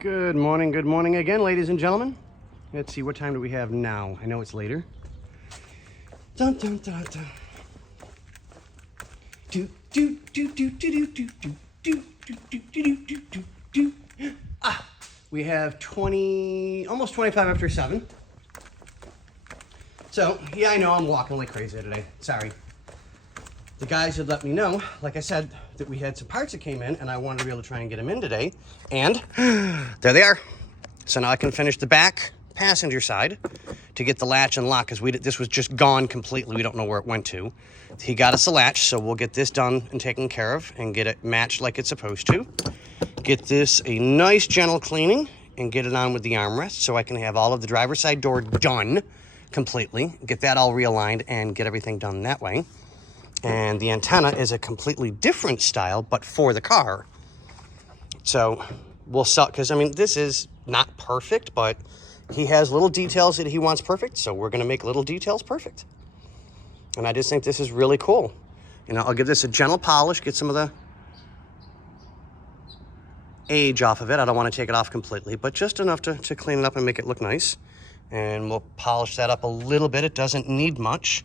Good morning again, ladies and gentlemen. Let's see, what time do we have now? I know it's later. Dun, dun, dun, dun. Do, do, do, do, do, do, do, do, do, do, do, do, do, do. We have almost 25 after 7. So, yeah, I know I'm walking like crazy today. Sorry. The guys had let me know, like I said, that we had some parts that came in, and I wanted to be able to try and get them in today. And there they are. So now I can finish the back passenger side to get the latch and lock, because this was just gone completely. We don't know where it went to. He got us a latch, so we'll get this done and taken care of and get it matched like it's supposed to. Get this a nice gentle cleaning and get it on with the armrest so I can have all of the driver's side door done completely. Get that all realigned and get everything done that way. And the antenna is a completely different style, but for the car. So we'll sell, because I mean, this is not perfect, but he has little details that he wants perfect. So we're going to make little details perfect. And I just think this is really cool. You know, I'll give this a gentle polish, get some of the age off of it. I don't want to take it off completely, but just enough to clean it up and make it look nice. And we'll polish that up a little bit. It doesn't need much.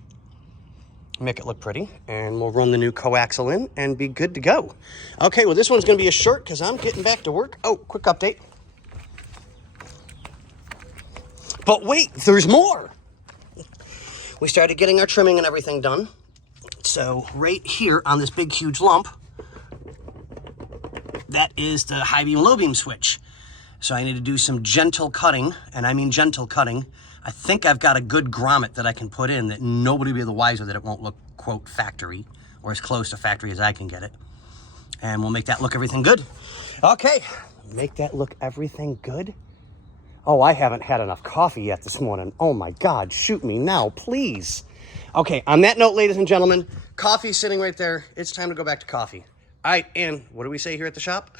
Make it look pretty, and we'll run the new coaxial in and be good to go. Okay, well, this one's going to be a short because I'm getting back to work. Oh, quick update. But wait, there's more. We started getting our trimming and everything done. So right here on this big, huge lump, that is the high beam, low beam switch. So I need to do some gentle cutting, and I mean gentle cutting. I think I've got a good grommet that I can put in that nobody will be the wiser that it won't look, quote, factory, or as close to factory as I can get it. And we'll make that look everything good. Okay, make that look everything good. Oh, I haven't had enough coffee yet this morning. Oh my God, shoot me now, please. Okay, on that note, ladies and gentlemen, coffee's sitting right there. It's time to go back to coffee. All right, and what do we say here at the shop?